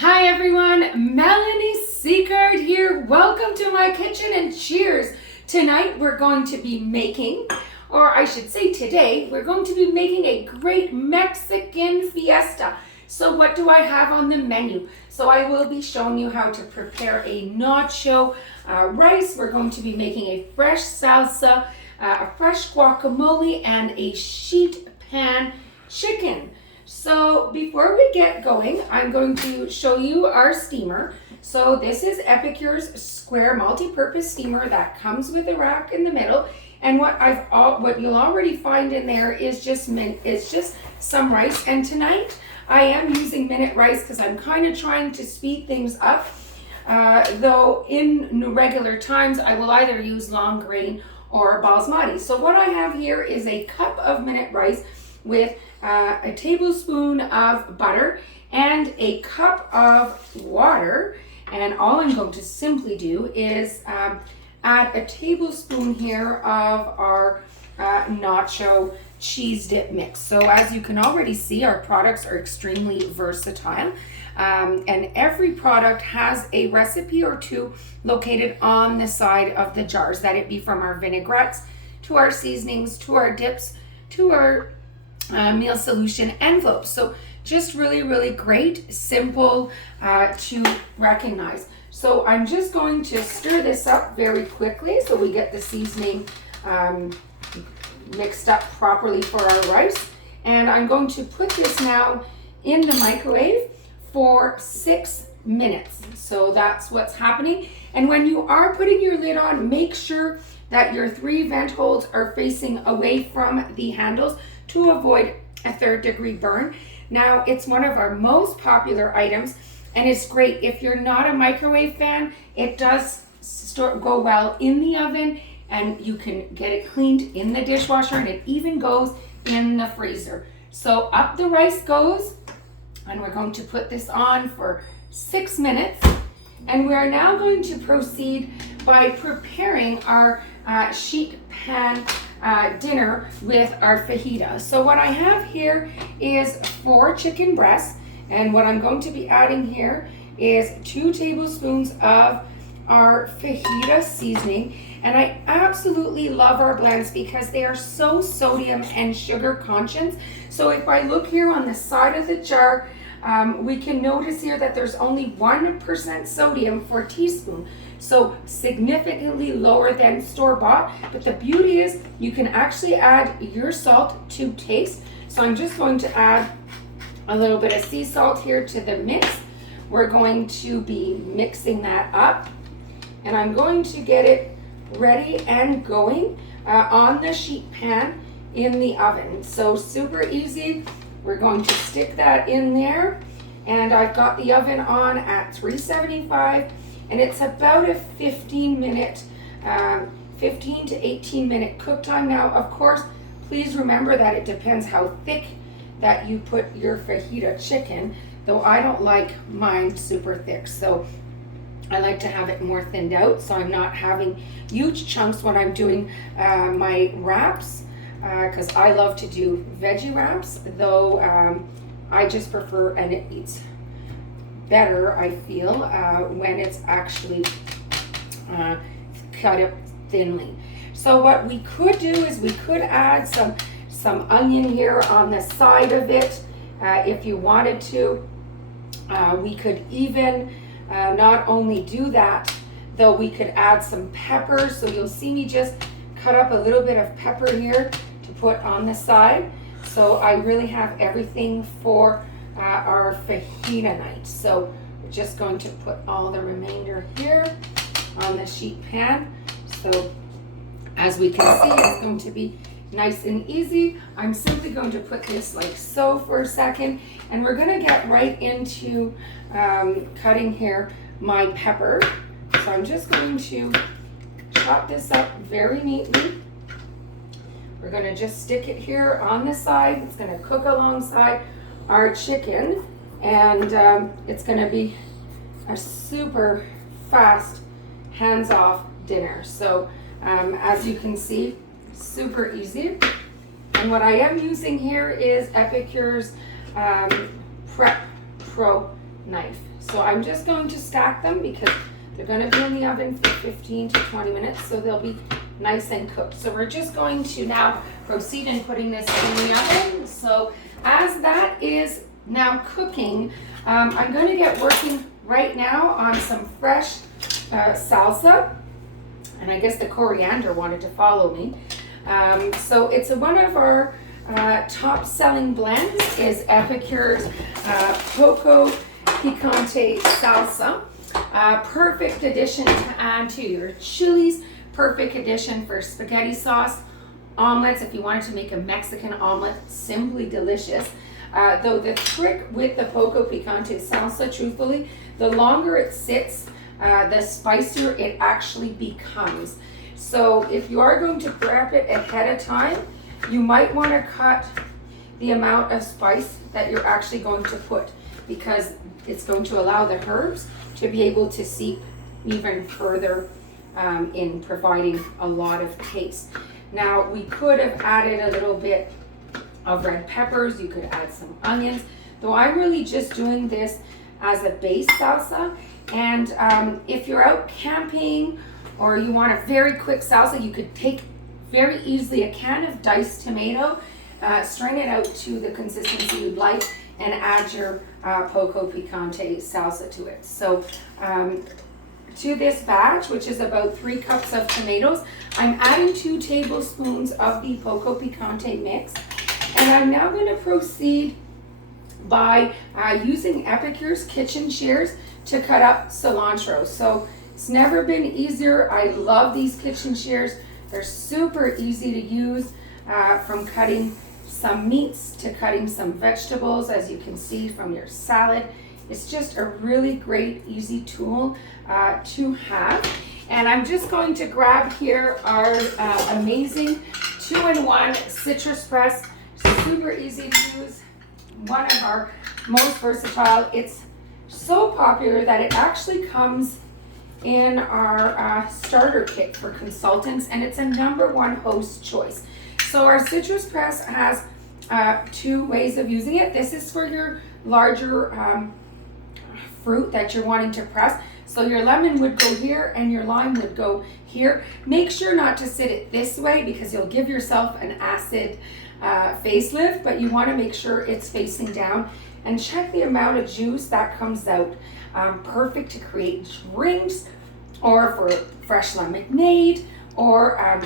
Hi everyone, Melanie Seacard here. Welcome to my kitchen and cheers. Tonight we're going to be making, or I should say today, we're going to be making a great Mexican fiesta. So what do I have on the menu? So I will be showing you how to prepare a nacho rice. We're going to be making a fresh salsa, a fresh guacamole, and a sheet pan chicken. So before we get going, I'm going to show you our steamer. So this is Epicure's square multi-purpose steamer that comes with a rack in the middle. And what you'll already find in there is just some rice. And tonight I am using minute rice because I'm kind of trying to speed things up. Though in regular times I will either use long grain or basmati. So what I have here is a cup of minute rice with a tablespoon of butter and a cup of water, and all I'm going to simply do is add a tablespoon here of our nacho cheese dip mix. So as you can already see, our products are extremely versatile, and every product has a recipe or two located on the side of the jars, that it be from our vinaigrettes to our seasonings to our dips to our meal solution envelopes. So just really great, simple to recognize. So I'm just going to stir this up very quickly so we get the seasoning mixed up properly for our rice. And I'm going to put this now in the microwave for 6 minutes. So that's what's happening. And when you are putting your lid on, make sure that your 3 vent holes are facing away from the handles to avoid a 3rd-degree burn. Now, it's one of our most popular items, and it's great. If you're not a microwave fan, it does go well in the oven, and you can get it cleaned in the dishwasher, and it even goes in the freezer. So up the rice goes, and we're going to put this on for 6 minutes. And we are now going to proceed by preparing our sheet pan dinner with our fajita. So what I have here is 4 chicken breasts, and what I'm going to be adding here is 2 tablespoons of our fajita seasoning. And I absolutely love our blends because they are so sodium and sugar conscious. So if I look here on the side of the jar, we can notice here that there's only 1% sodium for a teaspoon. So significantly lower than store-bought. But the beauty is you can actually add your salt to taste. So I'm just going to add a little bit of sea salt here to the mix. We're going to be mixing that up. And I'm going to get it ready and going on the sheet pan in the oven. So super easy. We're going to stick that in there, and I've got the oven on at 375, and it's about a 15 to 18 minute cook time. Now, of course, please remember that it depends how thick that you put your fajita chicken, though I don't like mine super thick. So I like to have it more thinned out, so I'm not having huge chunks when I'm doing my wraps. Because I love to do veggie wraps, though I just prefer, and it eats better, I feel, when it's actually cut up thinly. So what we could do is we could add some onion here on the side of it if you wanted to. We could even not only do that, though we could add some pepper. So you'll see me just cut up a little bit of pepper here to put on the side. So I really have everything for our fajita night. So we're just going to put all the remainder here on the sheet pan. So as we can see, it's going to be nice and easy. I'm simply going to put this like so for a second, and we're going to get right into cutting here my pepper. So I'm just going to chop this up very neatly. We're going to just stick it here on the side. It's going to cook alongside our chicken, and it's going to be a super fast hands-off dinner. So as you can see, super easy. And what I am using here is Epicure's Prep Pro knife. So I'm just going to stack them because they're going to be in the oven for 15 to 20 minutes, so they'll be nice and cooked. So we're just going to now proceed in putting this in the oven. So as that is now cooking, I'm going to get working right now on some fresh salsa, and I guess the coriander wanted to follow me. So it's one of our top selling blends is Epicure's Poco Picante Salsa. Perfect addition to add to your chilies, perfect addition for spaghetti sauce, omelets, if you wanted to make a Mexican omelet, simply delicious. Though the trick with the Poco Picante Salsa, truthfully, the longer it sits, the spicier it actually becomes. So if you are going to prep it ahead of time, you might want to cut the amount of spice that you're actually going to put, because it's going to allow the herbs to be able to seep even further in providing a lot of taste. Now, we could have added a little bit of red peppers. You could add some onions, though I'm really just doing this as a base salsa. And if you're out camping or you want a very quick salsa, you could take very easily a can of diced tomato, strain it out to the consistency you'd like, and add your Poco Picante salsa to it. So to this batch, which is about 3 cups of tomatoes, I'm adding 2 tablespoons of the Poco Picante mix. And I'm now going to proceed by using Epicure's kitchen shears to cut up cilantro. So it's never been easier. I love these kitchen shears. They're super easy to use, from cutting some meats to cutting some vegetables, as you can see from your salad. It's just a really great, easy tool to have. And I'm just going to grab here our amazing 2-in-1 citrus press. Super easy to use, one of our most versatile. It's so popular that it actually comes in our starter kit for consultants, and it's a #1 host choice. So our citrus press has 2 ways of using it. This is for your larger fruit that you're wanting to press. So your lemon would go here and your lime would go here. Make sure not to sit it this way because you'll give yourself an acid facelift, but you want to make sure it's facing down, and check the amount of juice that comes out. Perfect to create drinks or for fresh lemonade or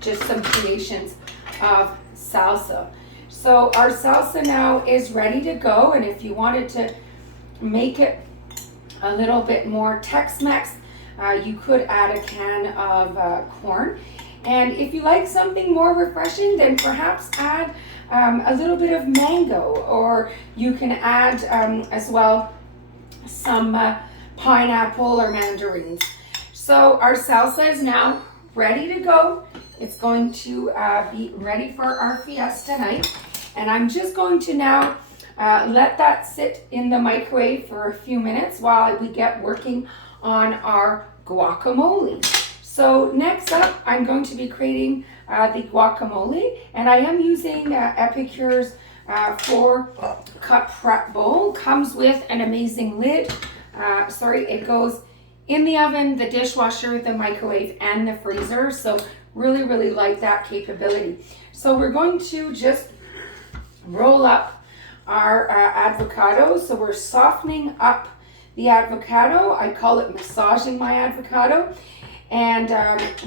just some creations of salsa. So our salsa now is ready to go, and if you wanted to make it a little bit more Tex-Mex, you could add a can of corn. And if you like something more refreshing, then perhaps add a little bit of mango, or you can add as well some pineapple or mandarins. So our salsa is now ready to go. It's going to be ready for our fiesta night. And I'm just going to now let that sit in the microwave for a few minutes while we get working on our guacamole. So next up, I'm going to be creating the guacamole, and I am using Epicure's 4-cup prep bowl. Comes with an amazing lid. It goes in the oven, the dishwasher, the microwave, and the freezer. So really, really like that capability. So we're going to just roll up our avocado. So we're softening up the avocado. I call it massaging my avocado. And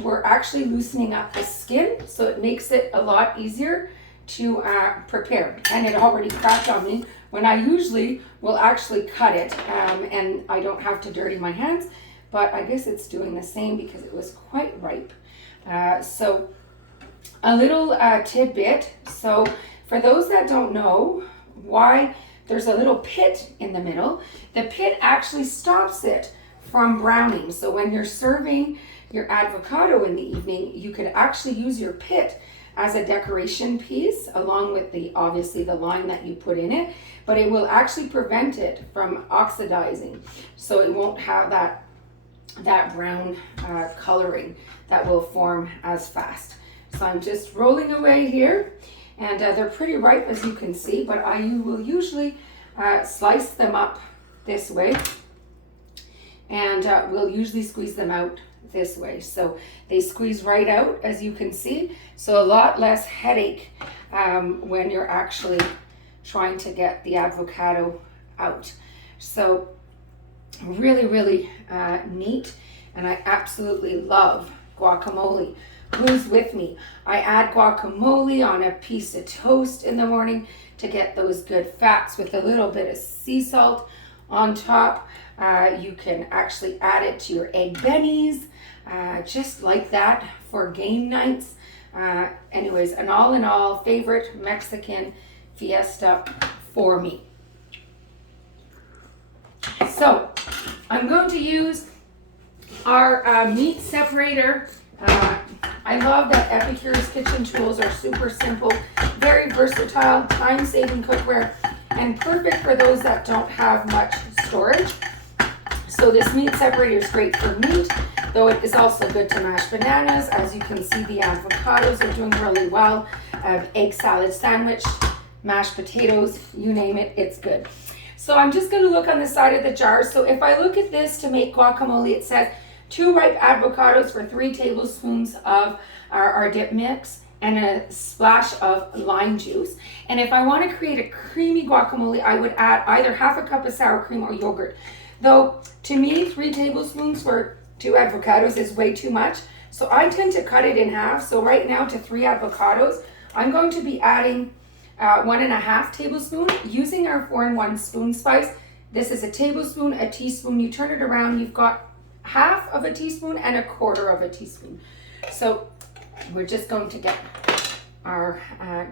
we're actually loosening up the skin, so it makes it a lot easier to prepare. And it already cracked on me when I usually will actually cut it, and I don't have to dirty my hands, but I guess it's doing the same because it was quite ripe. So a little tidbit. So for those that don't know why there's a little pit in the middle, the pit actually stops it from browning. So when you're serving your avocado in the evening, you could actually use your pit as a decoration piece along with obviously the lime that you put in it, but it will actually prevent it from oxidizing. So it won't have that brown coloring that will form as fast. So I'm just rolling away here, and they're pretty ripe as you can see, but I will usually slice them up this way, and we'll usually squeeze them out this way. So they squeeze right out, as you can see. So a lot less headache when you're actually trying to get the avocado out. So really, really neat. And I absolutely love guacamole. Who's with me? I add guacamole on a piece of toast in the morning to get those good fats with a little bit of sea salt on top. You can actually add it to your egg bennies, just like that for game nights. Anyways, an all in all favorite Mexican fiesta for me. So I'm going to use our meat separator. I love that Epicure's kitchen tools are super simple, very versatile, time-saving cookware, and perfect for those that don't have much storage. So this meat separator is great for meat, though it is also good to mash bananas. As you can see, the avocados are doing really well. Egg salad sandwich, mashed potatoes, you name it, it's good. So I'm just going to look on the side of the jar. So if I look at this to make guacamole, it says 2 ripe avocados for 3 tablespoons of our dip mix and a splash of lime juice. And if I want to create a creamy guacamole, I would add either half a cup of sour cream or yogurt. Though to me, 3 tablespoons for 2 avocados is way too much. So I tend to cut it in half. So right now to 3 avocados, I'm going to be adding 1.5 tablespoons using our 4-in-1 spoon spice. This is a tablespoon, a teaspoon. You turn it around, you've got half of a teaspoon and a quarter of a teaspoon. So we're just going to get our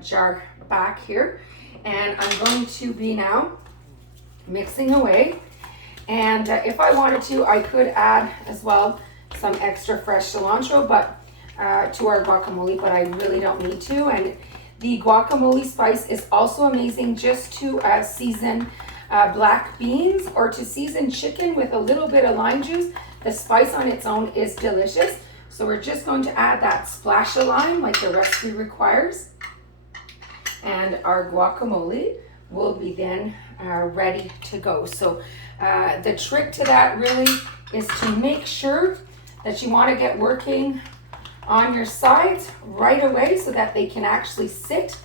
jar back here, and I'm going to be now mixing away. And if I wanted to, I could add as well some extra fresh cilantro to our guacamole, but I really don't need to. And the guacamole spice is also amazing just to season black beans or to season chicken with a little bit of lime juice. The spice on its own is delicious. So we're just going to add that splash of lime like the recipe requires. And our guacamole will be then ready to go. So the trick to that really is to make sure that you want to get working on your sides right away so that they can actually sit,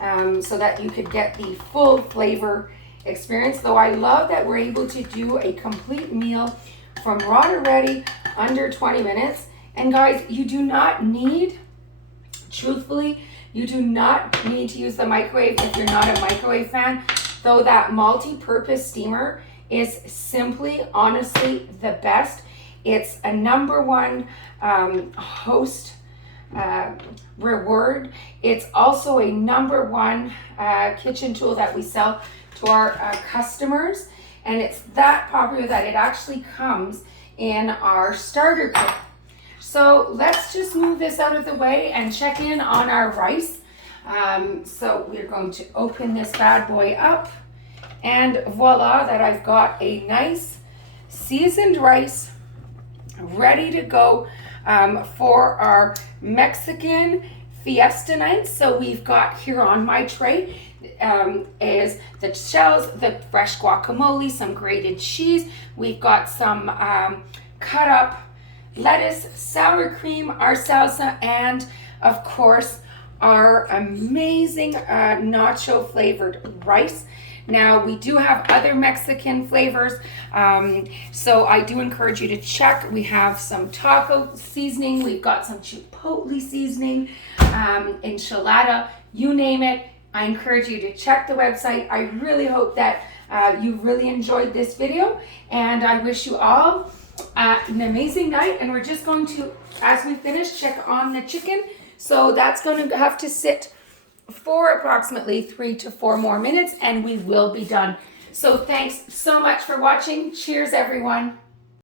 so that you could get the full flavor experience. Though I love that we're able to do a complete meal from raw to ready under 20 minutes. And guys, you do not need, truthfully, you do not need to use the microwave if you're not a microwave fan. Though that multi-purpose steamer is simply, honestly, the best. It's a #1 host reward. It's also a #1 kitchen tool that we sell to our customers. And it's that popular that it actually comes in our starter kit. So let's just move this out of the way and check in on our rice. So we're going to open this bad boy up, and voila, that I've got a nice seasoned rice ready to go for our Mexican fiesta night. So we've got here on my tray is the shells, the fresh guacamole, some grated cheese. We've got some cut up lettuce, sour cream, our salsa, and of course our amazing nacho flavored rice. Now we do have other Mexican flavors, so I do encourage you to check. We have some taco seasoning, we've got some chipotle seasoning, enchilada, you name it. I encourage you to check the website. I really hope that you really enjoyed this video, and I wish you all an amazing night. And we're just going to, as we finish, check on the chicken. So that's going to have to sit for approximately 3 to 4 more minutes, and we will be done. So thanks so much for watching. Cheers, everyone.